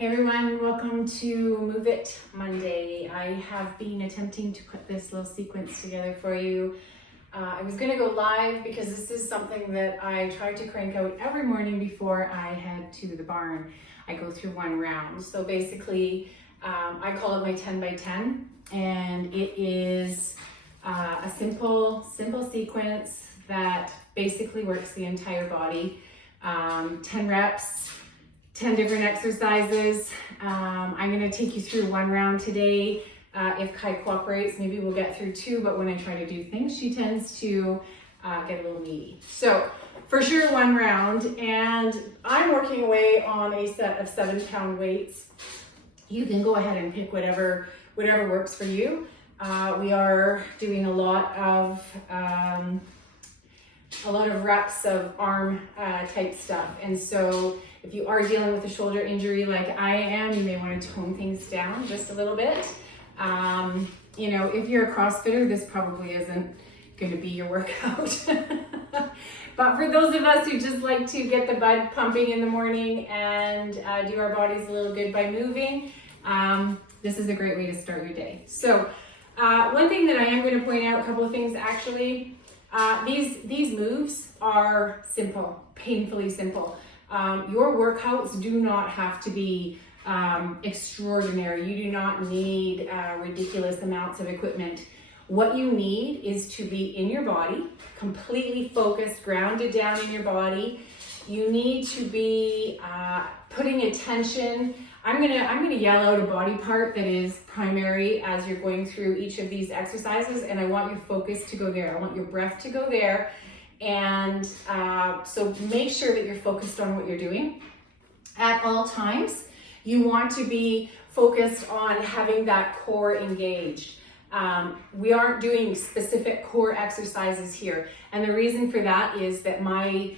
Hey everyone, welcome to Move It Monday. I have been attempting to put this little sequence together for you. I was going to go live because this is something that I try to crank out every morning before I head to the barn. I go through one round. So basically, I call it my 10 by 10, and it is a simple sequence that basically works the entire body. 10 reps. 10 different exercises. I'm going to take you through one round today. If Kai cooperates, maybe we'll get through two, but when I try to do things, she tends to get a little needy. So for sure one round, and I'm working away on a set of 7-pound weights. You can go ahead and pick whatever works for you. We are doing a lot of reps of arm type stuff, and so if you are dealing with a shoulder injury like I am, you may want to tone things down just a little bit. You know, if you're a CrossFitter, this probably isn't going to be your workout. But for those of us who just like to get the blood pumping in the morning and do our bodies a little good by moving, this is a great way to start your day. So one thing that I am going to point out, a couple of things actually. These moves are simple, painfully simple. Your workouts do not have to be extraordinary. You do not need ridiculous amounts of equipment. What you need is to be in your body, completely focused, grounded down in your body. You need to be putting attention. I'm gonna yell out a body part that is primary as you're going through each of these exercises, and I want your focus to go there. I want your breath to go there. And so make sure that you're focused on what you're doing at all times. You want to be focused on having that core engaged. We aren't doing specific core exercises here. And the reason for that is that my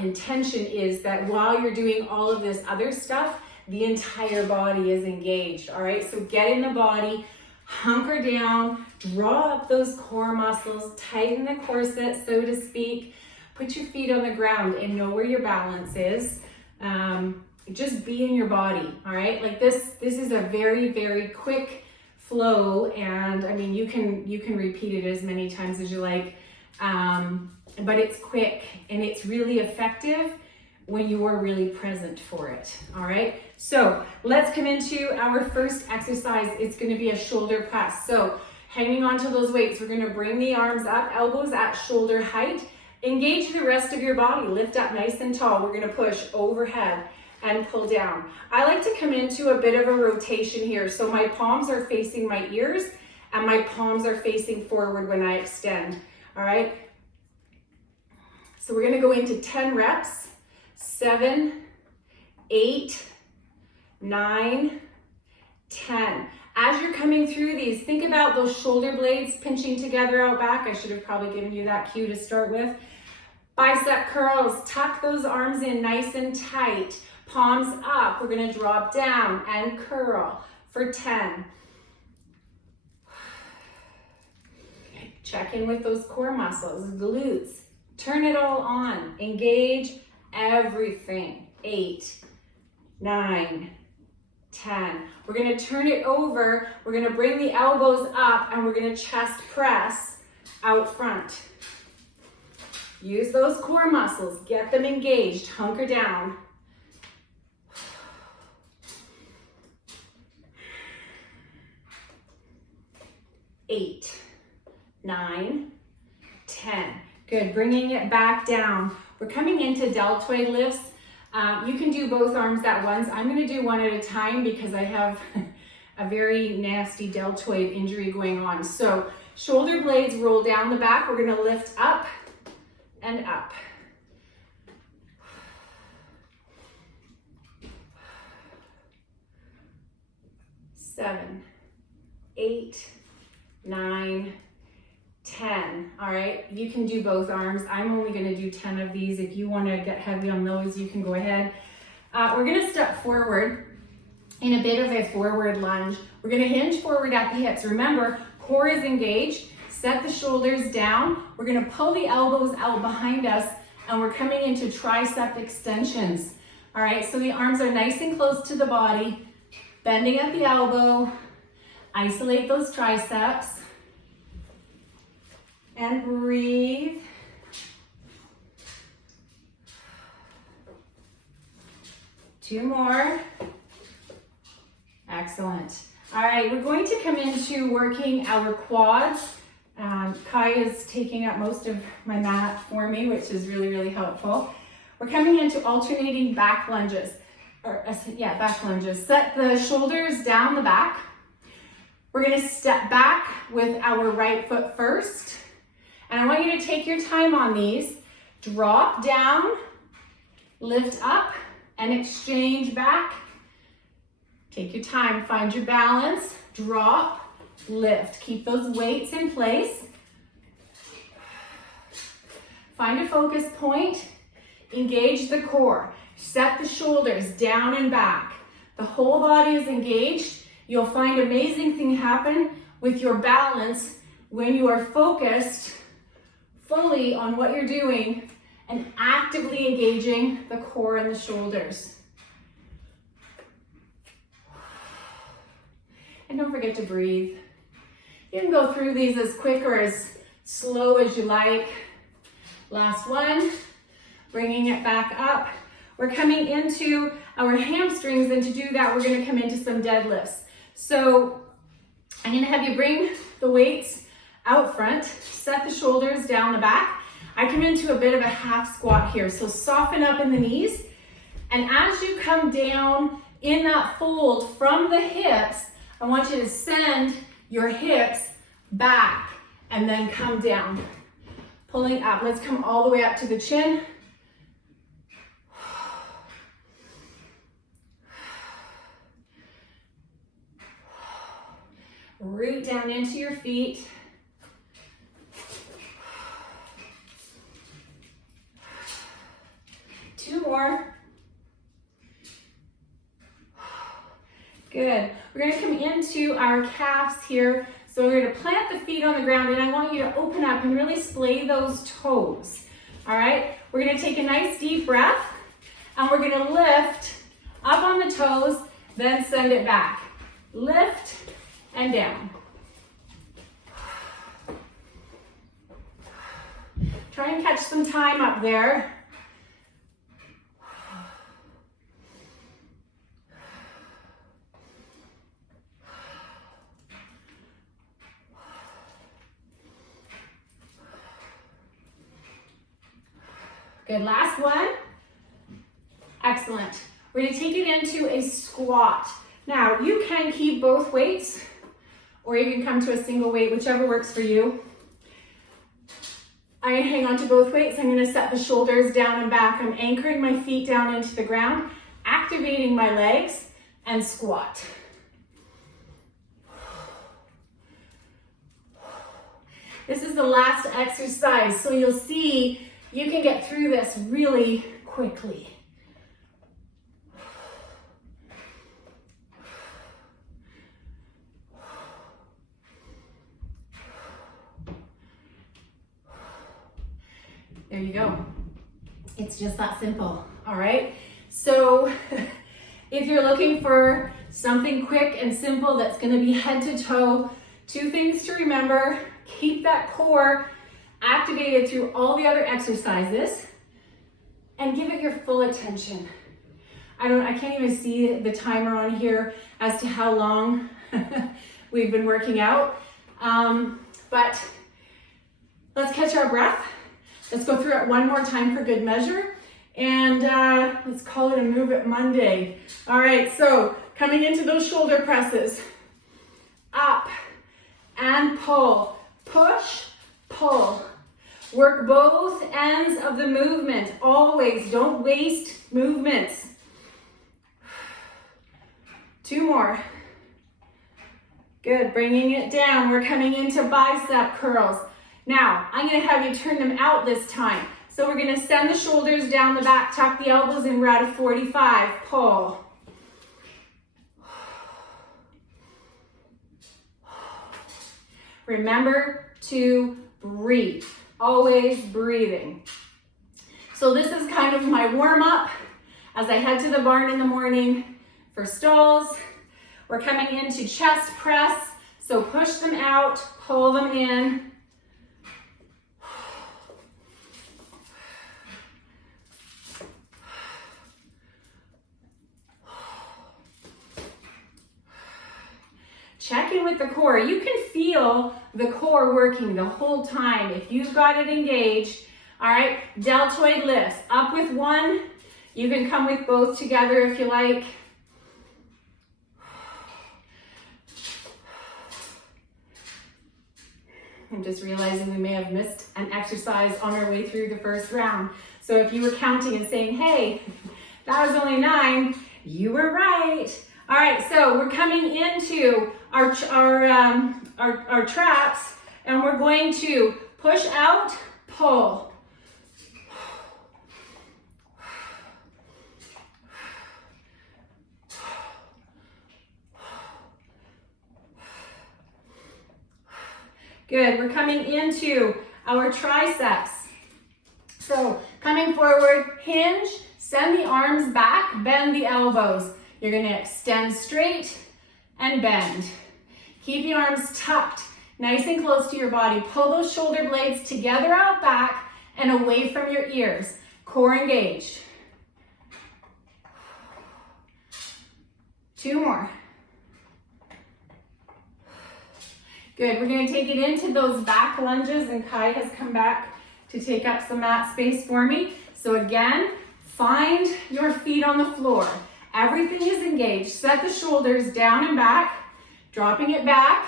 intention is that while you're doing all of this other stuff, the entire body is engaged. All right, so get in the body, hunker down, draw up those core muscles, tighten the corset, so to speak. Put your feet on the ground and know where your balance is. Just be in your body, all right? Like this is a very, very quick flow, and I mean, you can repeat it as many times as you like, but it's quick and it's really effective when you are really present for it, all right? So let's come into our first exercise. It's gonna be a shoulder press. So hanging on to those weights, we're gonna bring the arms up, elbows at shoulder height, engage the rest of your body, lift up nice and tall. We're gonna push overhead and pull down. I like to come into a bit of a rotation here. So my palms are facing my ears and my palms are facing forward when I extend, all right? So we're gonna go into 10 reps. 7, 8, 9, 10. As you're coming through these, think about those shoulder blades pinching together out back. I should have probably given you that cue to start with. Bicep curls, tuck those arms in nice and tight. Palms up, we're gonna drop down and curl for 10. Check in with those core muscles, glutes. Turn it all on, engage everything. 8, 9, 10. We're gonna turn it over. We're gonna bring the elbows up and we're gonna chest press out front. Use those core muscles, get them engaged, hunker down. 8, 9, 10. Good, bringing it back down. We're coming into deltoid lifts. You can do both arms at once. I'm gonna do one at a time because I have a very nasty deltoid injury going on. So shoulder blades roll down the back. We're gonna lift up and up. 7, 8, 9, 10. All right, you can do both arms. I'm only going to do 10 of these. If you want to get heavy on those, you can go ahead. We're going to step forward in a bit of a forward lunge. We're going to hinge forward at the hips. Remember, core is engaged. Set the shoulders down. We're going to pull the elbows out behind us, and we're coming into tricep extensions. All right, so the arms are nice and close to the body, bending at the elbow. Isolate those triceps. And breathe. Two more. Excellent. All right, we're going to come into working our quads. Kai is taking up most of my mat for me, which is really, really helpful. We're coming into alternating back lunges. Back lunges. Set the shoulders down the back. We're gonna step back with our right foot first. And I want you to take your time on these. Drop down, lift up, and exchange back. Take your time, find your balance, drop, lift. Keep those weights in place. Find a focus point, engage the core. Set the shoulders down and back. The whole body is engaged. You'll find amazing things happen with your balance when you are focused fully on what you're doing and actively engaging the core and the shoulders. And don't forget to breathe. You can go through these as quick or as slow as you like. Last one, bringing it back up. We're coming into our hamstrings, and to do that, we're gonna come into some deadlifts. So I'm gonna have you bring the weights out front, set the shoulders down the back. I come into a bit of a half squat here, so soften up in the knees. And as you come down in that fold from the hips, I want you to send your hips back and then come down. Pulling up, let's come all the way up to the chin. Root down into your feet. Two more. Good. We're going to come into our calves here. So we're going to plant the feet on the ground, and I want you to open up and really splay those toes. All right? We're going to take a nice deep breath, and we're going to lift up on the toes, then send it back. Lift and down. Try and catch some time up there. Good, last one. Excellent. We're gonna take it into a squat. Now, you can keep both weights, or you can come to a single weight, whichever works for you. I'm gonna hang on to both weights. I'm gonna set the shoulders down and back. I'm anchoring my feet down into the ground, activating my legs, and squat. This is the last exercise, so you'll see you can get through this really quickly. There you go. It's just that simple, all right? So if you're looking for something quick and simple that's gonna be head to toe, two things to remember: keep that core activated through all the other exercises and give it your full attention. I can't even see the timer on here as to how long we've been working out. But let's catch our breath. Let's go through it one more time for good measure. And let's call it a Move It Monday. All right, so coming into those shoulder presses. Up and pull. Push, pull. Work both ends of the movement. Always, don't waste movements. Two more. Good, bringing it down. We're coming into bicep curls. Now, I'm gonna have you turn them out this time. So we're gonna send the shoulders down the back, tuck the elbows in, we're at a 45, pull. Remember to breathe, always breathing. So this is kind of my warm up as I head to the barn in the morning for stalls. We're coming into chest press. So push them out, pull them in. Check in with the core. You can feel the core working the whole time if you've got it engaged. All right, deltoid lifts. Up with one. You can come with both together if you like. I'm just realizing we may have missed an exercise on our way through the first round. So if you were counting and saying, hey, that was only 9, you were right. All right, so we're coming into our traps, and we're going to push out, pull. Good, we're coming into our triceps. So coming forward, hinge, send the arms back, bend the elbows. You're gonna extend straight and bend. Keep the arms tucked, nice and close to your body. Pull those shoulder blades together out back and away from your ears. Core engaged. 2 more. Good, we're gonna take it into those back lunges, and Kai has come back to take up some mat space for me. So again, find your feet on the floor. Everything is engaged. Set the shoulders down and back, dropping it back.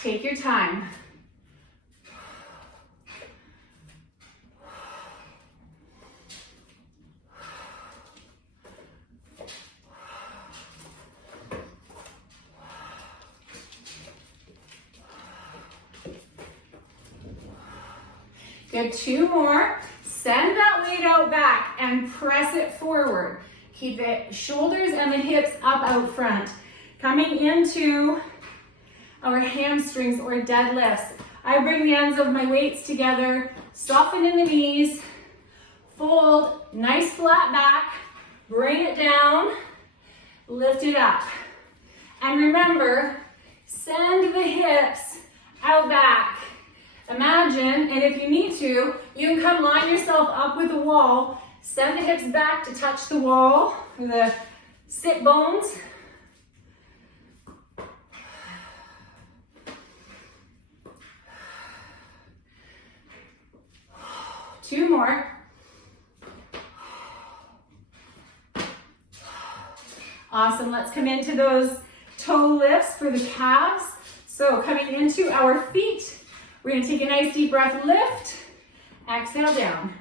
Take your time. Good, 2 more. Send that weight out back and press it forward. Keep the shoulders and the hips up out front. Coming into our hamstrings or deadlifts. I bring the ends of my weights together, soften in the knees, fold, nice flat back, bring it down, lift it up. And remember, send the hips out back. Imagine, and if you need to, you can come line yourself up with the wall, send the hips back to touch the wall, or the sit bones. Two more. Awesome, let's come into those toe lifts for the calves. So coming into our feet, we're gonna take a nice deep breath, lift, exhale down.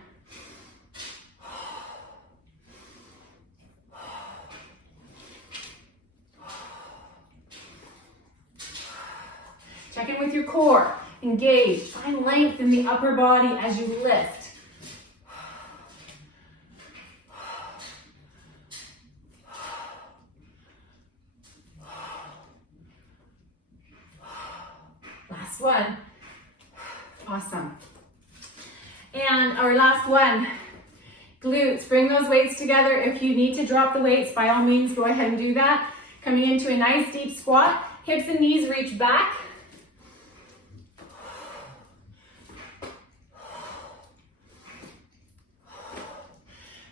Check in with your core, engage, find length in the upper body as you lift. Last one. Awesome. And our last one, glutes. Bring those weights together. If you need to drop the weights, by all means, go ahead and do that. Coming into a nice deep squat. Hips and knees reach back.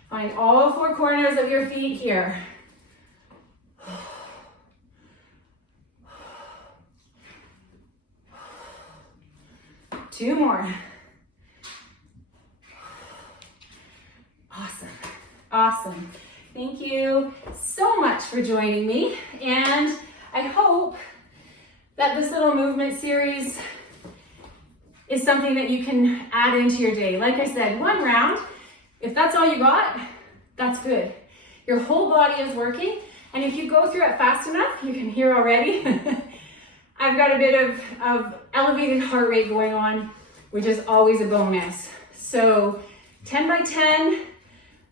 Find all 4 corners of your feet here. Two more. Awesome. Awesome. Thank you so much for joining me. And I hope that this little movement series is something that you can add into your day. Like I said, 1 round. If that's all you got, that's good. Your whole body is working. And if you go through it fast enough, you can hear already, I've got a bit of elevated heart rate going on, which is always a bonus. So 10 by 10,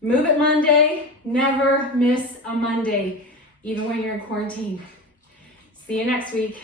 move it Monday, never miss a Monday, even when you're in quarantine. See you next week.